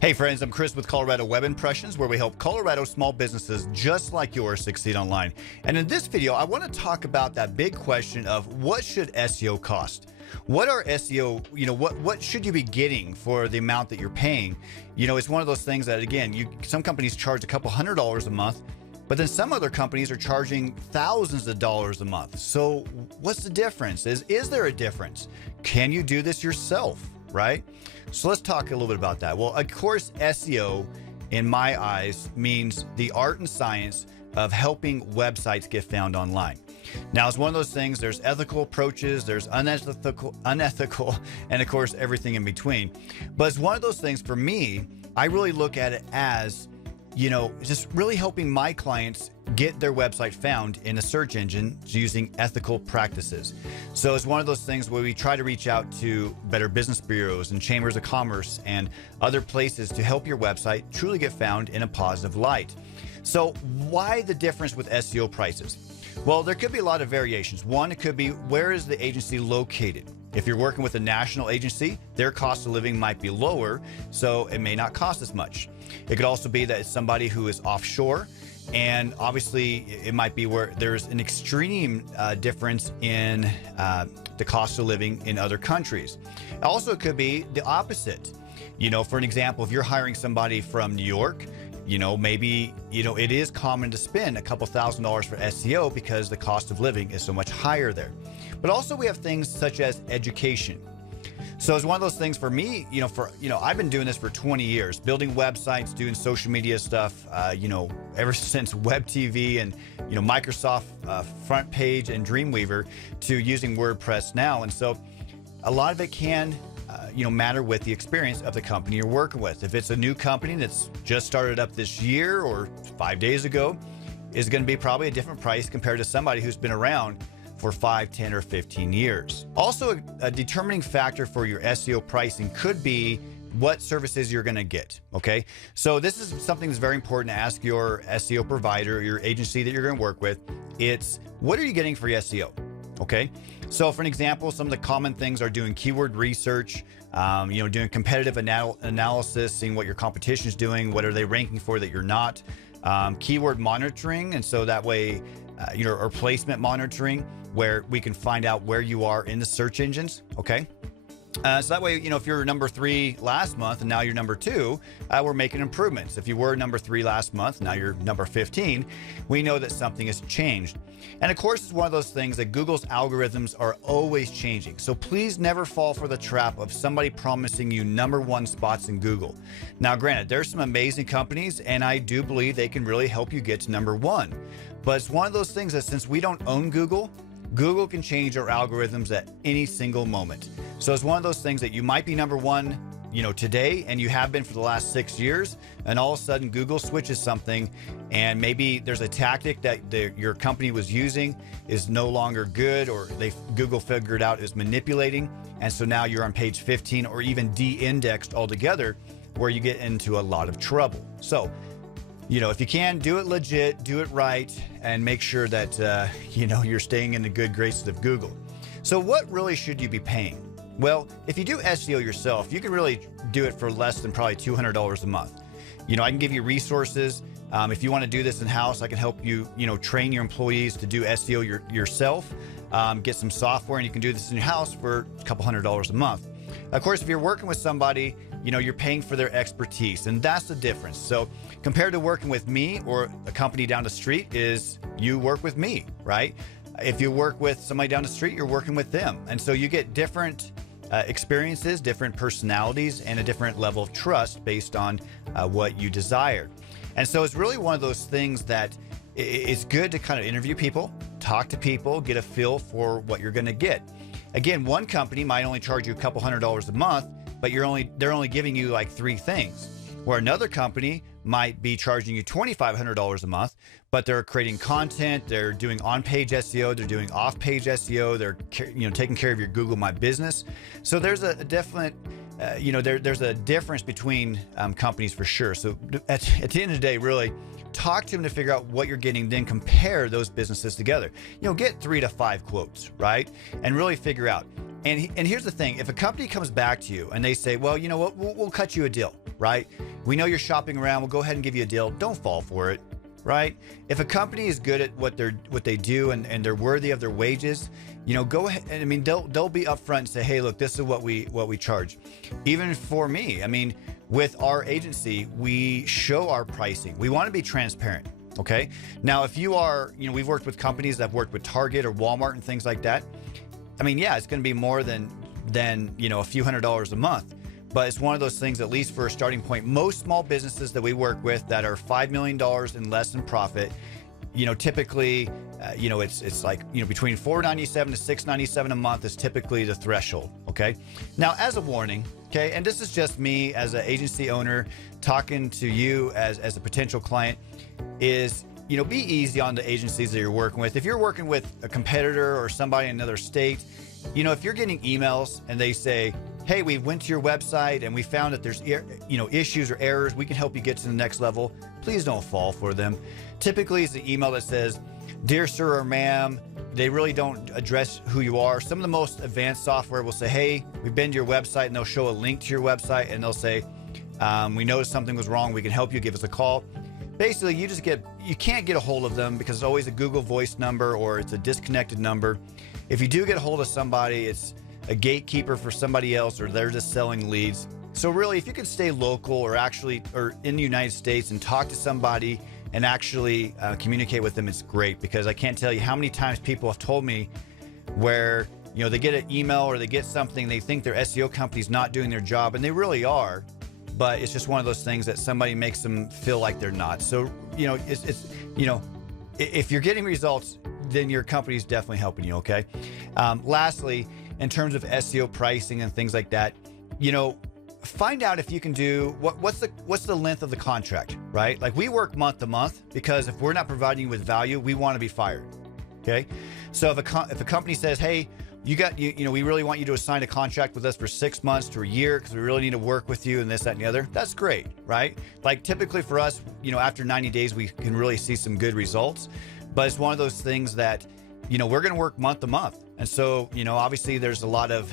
Hey friends, I'm Chris with Colorado Web Impressions, where we help Colorado small businesses just like yours succeed online. And in this video, I want to talk about that big question of what should SEO cost? What are SEO, what should you be getting for the amount that you're paying? It's one of those things that, again, some companies charge a couple $100s a month, but then some other companies are charging thousands of dollars a month. So what's the difference? Is there a difference? Can you do this yourself, right? So let's talk a little bit about that. Well, of course, SEO, in my eyes, means the art and science of helping websites get found online. Now, it's one of those things, there's ethical approaches, there's unethical, and of course, everything in between. But it's one of those things, for me, I really look at it as, just really helping my clients get their website found in a search engine using ethical practices. So it's one of those things where we try to reach out to Better Business Bureaus and chambers of commerce and other places to help your website truly get found in a positive light. So why the difference with SEO prices? Well, there could be a lot of variations. One, it could be, where is the agency located? If you're working with a national agency, their cost of living might be lower, so it may not cost as much. It could also be that it's somebody who is offshore, and obviously it might be where there's an extreme difference in the cost of living in other countries. Also, it could be the opposite. For an example, if you're hiring somebody from New York, maybe, it is common to spend a couple $1,000s for SEO because the cost of living is so much higher there. But also we have things such as education. So it's one of those things for me, I've been doing this for 20 years, building websites, doing social media stuff, ever since Web TV and, Microsoft Front Page and Dreamweaver to using WordPress now. And so a lot of it can matter with the experience of the company you're working with. If it's a new company that's just started up this year or 5 days ago, is going to be probably a different price compared to somebody who's been around for 5, 10, or 15 years. Also, a determining factor for your SEO pricing could be what services you're going to get. Okay, so this is something that's very important to ask your SEO provider, your agency that you're going to work with. It's, what are you getting for your SEO? Okay, so for an example, some of the common things are doing keyword research, doing competitive analysis, seeing what your competition is doing, what are they ranking for that you're not, keyword monitoring, and so that way, or placement monitoring, where we can find out where you are in the search engines. Okay. So that way, if you're number 3 last month and now you're number 2, we're making improvements. If you were number 3 last month, now you're number 15, we know that something has changed. And of course, it's one of those things that Google's algorithms are always changing. So please never fall for the trap of somebody promising you #1 spots in Google. Now, granted, there's some amazing companies, and I do believe they can really help you get to #1. But it's one of those things that since we don't own Google, Google can change our algorithms at any single moment. So it's one of those things that you might be #1, today, and you have been for the last 6 years, and all of a sudden Google switches something, and maybe there's a tactic that your company was using is no longer good, or Google figured out is manipulating, and so now you're on page 15 or even de-indexed altogether, where you get into a lot of trouble. So, if you can, do it legit, do it right, and make sure that, you're staying in the good graces of Google. So what really should you be paying? Well, if you do SEO yourself, you can really do it for less than probably $200 a month. I can give you resources. If you want to do this in-house, I can help you, train your employees to do SEO yourself, get some software, and you can do this in your house for a couple $100s a month. Of course, if you're working with somebody, you're paying for their expertise, and that's the difference. So compared to working with me or a company down the street is you work with me, right? If you work with somebody down the street, you're working with them. And so you get different experiences, different personalities, and a different level of trust based on what you desire. And so it's really one of those things that it's good to kind of interview people, talk to people, get a feel for what you're going to get. Again, one company might only charge you a couple $100s a month, but they're only giving you like 3 things. Where another company might be charging you $2,500 a month, but they're creating content, they're doing on-page SEO, they're doing off-page SEO, they're taking care of your Google My Business. So there's a definite, there's a difference between companies for sure. So at the end of the day, really talk to them to figure out what you're getting, then compare those businesses together. Get 3 to 5 quotes, right? And really figure out. And here's the thing, if a company comes back to you and they say, well, you know what, we'll cut you a deal, right? We know you're shopping around. We'll go ahead and give you a deal. Don't fall for it, right? If a company is good at what they do and they're worthy of their wages, go ahead. I mean, they'll be upfront and say, hey, look, this is what we charge. Even for me, I mean, with our agency, we show our pricing. We want to be transparent. Okay. Now, if you are, we've worked with companies that have worked with Target or Walmart and things like that. I mean, yeah, it's going to be more than a few $100s a month, but it's one of those things, at least for a starting point. Most small businesses that we work with that are $5 million and less in profit, typically, it's like, between $497 to $697 a month is typically the threshold. Okay. Now, as a warning, okay, and this is just me as an agency owner talking to you as a potential client, is, be easy on the agencies that you're working with. If you're working with a competitor or somebody in another state, if you're getting emails and they say, hey, we went to your website and we found that there's, issues or errors, we can help you get to the next level, please don't fall for them. Typically, it's the email that says, dear sir or ma'am. They really don't address who you are. Some of the most advanced software will say, hey, we've been to your website, and they'll show a link to your website and they'll say, we noticed something was wrong. We can help you. Give us a call. Basically, you can't get a hold of them because it's always a Google Voice number or it's a disconnected number. If you do get a hold of somebody, it's a gatekeeper for somebody else, or they're just selling leads. So really, if you can stay local or in the United States and talk to somebody and actually communicate with them, it's great, because I can't tell you how many times people have told me where, they get an email or they get something, they think their SEO company's not doing their job, and they really are. But it's just one of those things that somebody makes them feel like they're not. So, if you're getting results, then your company's definitely helping you. Okay. Lastly, in terms of SEO pricing and things like that, find out if you can do what's the length of the contract, right? Like, we work month to month, because if we're not providing you with value, we want to be fired. Okay. So if a company says, hey, we really want you to sign a contract with us for 6 months to a year because we really need to work with you and this, that, and the other, that's great, right? Like, typically for us, after 90 days, we can really see some good results. But it's one of those things that, we're going to work month to month. And so, obviously there's a lot of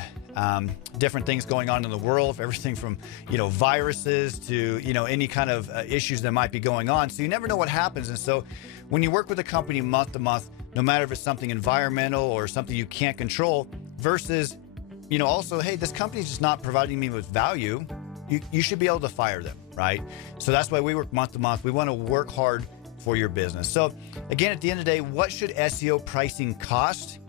different things going on in the world, everything from, viruses to, any kind of issues that might be going on. So you never know what happens. And so when you work with a company month to month, no matter if it's something environmental or something you can't control, versus, also, hey, this company's just not providing me with value, you should be able to fire them, right? So that's why we work month to month. We want to work hard for your business. So again, at the end of the day, what should SEO pricing cost?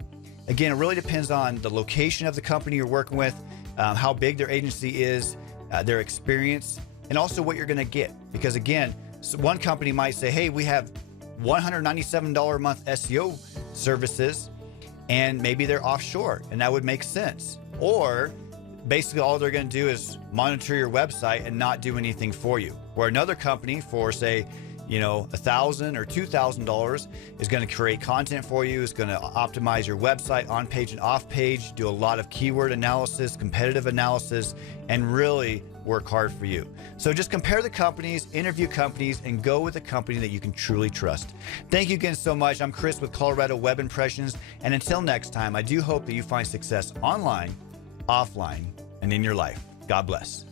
Again, it really depends on the location of the company you're working with, how big their agency is, their experience, and also what you're going to get. Because again, one company might say, hey, we have $197 a month SEO services, and maybe they're offshore, and that would make sense. Or basically all they're going to do is monitor your website and not do anything for you. Where another company for, say, $1,000 or $2,000 is going to create content for you, is going to optimize your website on page and off page, do a lot of keyword analysis, competitive analysis, and really work hard for you. So just compare the companies, interview companies, and go with a company that you can truly trust. Thank you again so much. I'm Chris with Colorado Web Impressions. And until next time, I do hope that you find success online, offline, and in your life. God bless.